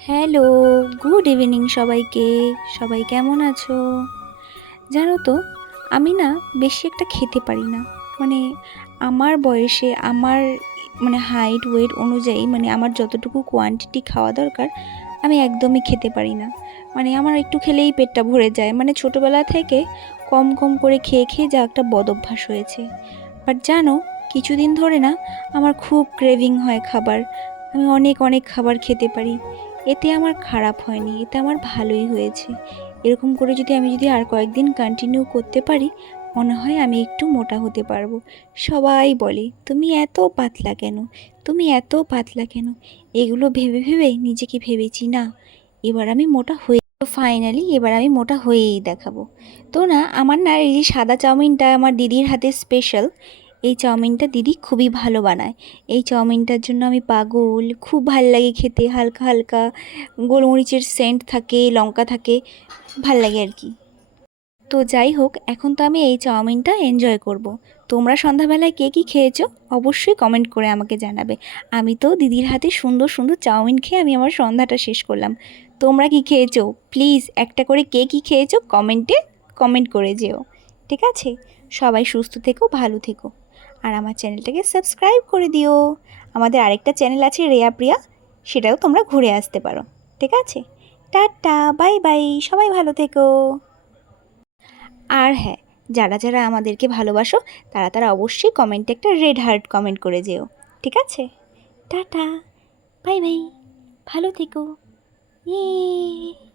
Hello, good evening সবাইকে। সবাই কেমন আছো? জানো তো, আমি না বেশি একটা খেতে পারি না। মানে আমার বয়সে আমার হাইট ওয়েট অনুযায়ী আমার যতটুকু কোয়ান্টিটি খাওয়া দরকার আমি একদমই খেতে পারি না। আমার একটু খেলেই পেটটা ভরে যায়। ছোটোবেলা থেকে কম কম করে খেয়ে খেয়ে যা একটা বদঅভ্যাস হয়েছে। বাট জানো, কিছুদিন ধরে না আমার খুব ক্রেভিং হয় খাবার। আমি অনেক অনেক খাবার খেতে পারি। এতে আমার খারাপ হয়নি, এতে আমার ভালোই হয়েছে। এরকম করে যদি আর কয়েকদিন কন্টিনিউ করতে পারি, মনে হয় আমি একটু মোটা হতে পারবো। সবাই বলে তুমি এত পাতলা কেন, তুমি এত পাতলা কেন। এগুলো ভেবে ভেবে নিজেকে ভেবেছি না, এবার আমি মোটা হয়ে ফাইনালি এবার আমি মোটা হয়েই দেখাবো। তো না আমার না এই যে সাদা চাউমিনটা আমার দিদির হাতে স্পেশাল। এই চাউমিনটা দিদি খুবই ভালো বানায়। এই চাউমিনটার জন্য আমি পাগল, খুব ভাল লাগে খেতে। হালকা হালকা গোলমরিচের সেন্ট থাকে, লঙ্কা থাকে, ভাল লাগে আর কি। তো যাই হোক, এখন তো আমি এই চাউমিনটা এনজয় করব। তোমরা সন্ধ্যাবেলায় কে কী খেয়েছো অবশ্যই কমেন্ট করে আমাকে জানাবে। আমি তো দিদির হাতে সুন্দর সুন্দর চাউমিন খেয়ে আমি আমার সন্ধ্যাটা শেষ করলাম। তোমরা কি খেয়েছো? প্লিজ একটা করে কে কী খেয়েছো কমেন্টে কমেন্ট করে যেও। ঠিক আছে? সবাই সুস্থ থেকো, ভালো থেকো। আর আমার চ্যানেলটাকে সাবস্ক্রাইব করে দিও। আমাদের আরেকটা চ্যানেল আছে রেয়া প্রিয়া, সেটাও তোমরা ঘুরে আসতে পারো। ঠিক আছে? টাটা, বাই বাই, সবাই ভালো থেকো। আর হ্যাঁ, যারা যারা আমাদেরকে ভালোবাসো তারা তারা অবশ্যই কমেন্টে একটা রেড হার্ট কমেন্ট করে যেও। ঠিক আছে? টাটা, বাই বাই, ভালো থেকো। ইয়ে।